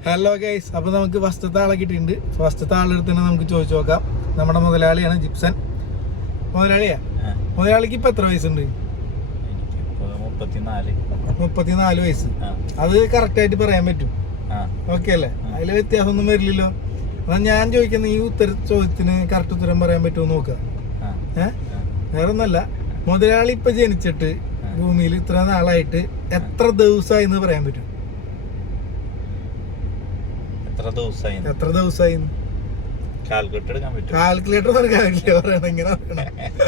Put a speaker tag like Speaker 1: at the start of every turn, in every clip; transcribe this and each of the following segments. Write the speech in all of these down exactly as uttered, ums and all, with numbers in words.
Speaker 1: Hello guys, അപ്പോൾ നമുക്ക് ഫസ്റ്റത്തെ ആളെ കിട്ടിയിട്ടുണ്ട്. ഫസ്റ്റത്തെ ആളെടുത്ത് തന്നെ നമുക്ക് ചോദിച്ചു നോക്കാം. നമ്മുടെ മുതലാളിയാണ് ജിപ്സൺ. മുതലാളിയാ, മുതലാളിക്ക് ഇപ്പൊ എത്ര വയസ്സുണ്ട്? മുപ്പത്തിനാല് വയസ്സ്. അത് കറക്റ്റ് ആയിട്ട് പറയാൻ പറ്റും? ഓക്കെ അല്ലേ? അതിൽ വ്യത്യാസമൊന്നും വരില്ലല്ലോ. എന്നാ ഞാൻ ചോദിക്കുന്ന ഈ ഉത്തര ചോദ്യത്തിന് കറക്റ്റ് ഉത്തരം പറയാൻ പറ്റുമോ നോക്കുക. ഏഹ് വേറെ ഒന്നല്ല, മുതലാളി ഇപ്പൊ ജനിച്ചിട്ട് ഭൂമിയിൽ ഇത്ര നാളായിട്ട് എത്ര ദിവസമായി എന്ന് പറയാൻ പറ്റും?
Speaker 2: എത്ര ദിവസമായി
Speaker 1: എത്ര ദിവസമായി
Speaker 2: കാൽക്കുലേറ്റർ എടുക്കാൻ പറ്റും?
Speaker 1: കാൽക്കുലേറ്റർ പറയണം, എങ്ങനെ നോക്കണം?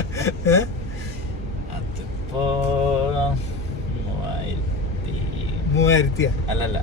Speaker 2: അതിപ്പോ മൂവായിരത്തി
Speaker 1: മൂവായിരത്തിയാ?
Speaker 2: അല്ലല്ല,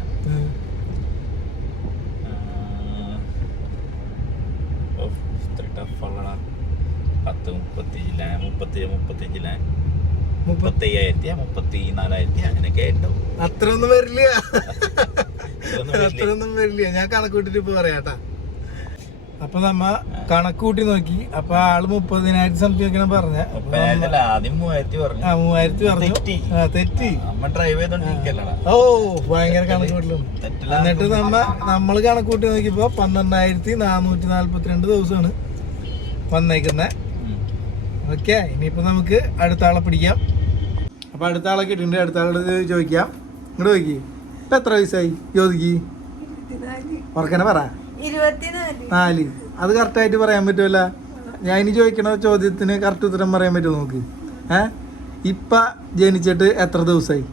Speaker 2: പത്ത് മുപ്പത്തിയഞ്ചില മുപ്പത്തി മുപ്പത്തിയഞ്ചില മുപ്പത്തി അയ്യായിരത്തി മുപ്പത്തി നാലായിരത്തി അങ്ങനെയൊക്കെ ഉണ്ടാവും.
Speaker 1: അത്രയൊന്നും വരില്ല, അത്രയൊന്നും വരില്ല. ഞാൻ കണക്ക് കൂട്ടിട്ട് ഇപ്പൊ പറയാട്ടാ. അപ്പൊ നമ്മ കണക്ക് കൂട്ടി നോക്കി. അപ്പൊ ആള് മുപ്പതിനായിരത്തി സംതിങ് ഒക്കെ പറഞ്ഞ
Speaker 2: ആദ്യം മൂവായിരത്തി പറഞ്ഞു.
Speaker 1: ആ മൂവായിരത്തി പറഞ്ഞു. തെറ്റി.
Speaker 2: ഡ്രൈവ് ചെയ്തോണ്ടിരിക്കല്ലടാ.
Speaker 1: ഓ ഭയങ്കര കണക്ക് കൂട്ടലും. എന്നിട്ട് നമ്മ നമ്മള് കണക്ക് കൂട്ടി നോക്കിയപ്പോ പന്ത്രണ്ടായിരത്തി നാനൂറ്റി നാല്പത്തിരണ്ട് ദിവസമാണ് വന്നേക്കുന്നത്. ഓക്കെ, ഇനിയിപ്പോ നമുക്ക് അടുത്ത ആളെ പിടിക്കാം. അപ്പൊ അടുത്ത ആളെ കിട്ടിണ്ട്. അടുത്ത ആളോട് ചോദിക്കാം. ഇങ്ങോട്ട് ചോദിക്കി, ഇപ്പൊ എത്ര വയസ്സായി ചോദിക്കി? ഓർക്കനെ പറ. നാല്. അത് കറക്റ്റ് ആയിട്ട് പറയാൻ പറ്റുമല്ല? ഞാൻ ഇനി ചോദിക്കണ ചോദ്യത്തിന് കറക്റ്റ് ഉത്തരം പറയാൻ പറ്റുമോ നോക്ക്. ഏഹ് ഇപ്പൊ ജനിച്ചിട്ട് എത്ര ദിവസമായി?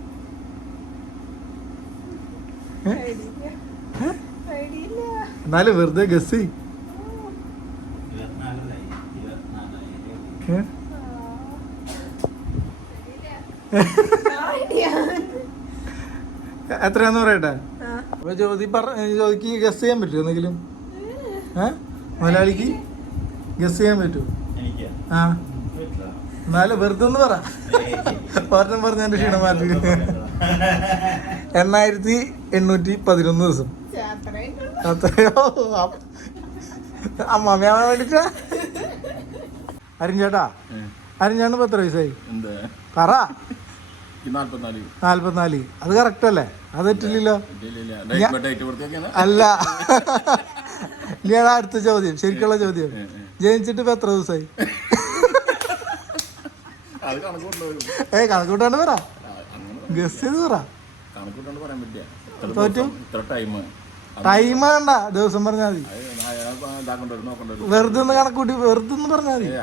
Speaker 1: എന്നാലും വെറുതെ ഗസ്. എത്രയാന്ന് പറയട്ടെ? അപ്പൊ ജ്യോതി പറ, ജ്യോതിക്ക് ഗസ് ചെയ്യാൻ പറ്റുമോ എന്തെങ്കിലും? ഏഹ് മുതലാളിക്ക് ഗസ് ചെയ്യാൻ പറ്റുമോ? ആ എന്നാലും വെറുതെ ഒന്ന് പറ. പറഞ്ഞ പറഞ്ഞ എന്റെ ക്ഷീണം മാറ്റി. എണ്ണായിരത്തി എണ്ണൂറ്റി പതിനൊന്ന് ദിവസം. അത്രയോ അമ്മാമ്മയാവാൻ വേണ്ടിട്ടാ? അരിഞ്ചേട്ടാ, അരിഞ്ചാണ്ട് ഇപ്പൊ എത്ര വയസ്സായി പറ? നാല്പത്തിനാല്. അത് കറക്റ്റ് അല്ലേ? അത് തെറ്റില്ലല്ലോ. അല്ല, ഞാൻ അടുത്ത ചോദ്യം, ശരിക്കുള്ള ചോദ്യം. ജനിച്ചിട്ട് ഇപ്പൊ എത്ര ദിവസമായി? ഏ കണക്കൂട്ടാണ്ട് പറ, ഗസ് ചെയ്ത് പറ. തോറ്റു. ടൈം വേണ്ട, ദിവസം പറഞ്ഞാൽ മതി. വെറുതെ ഒന്ന് കണക്കൂട്ടി വെറുതെ ഒന്ന് പറഞ്ഞാൽ മതി.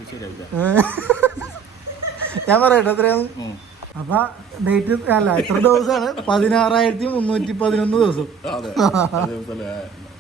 Speaker 1: ഞാൻ പറയട്ടെ എത്രയാന്ന്? അപ്പൊ ഡേറ്റ് അല്ല, എത്ര ദിവസമാണ്? പതിനാറായിരത്തി മുന്നൂറ്റി പതിനൊന്ന് ദിവസം.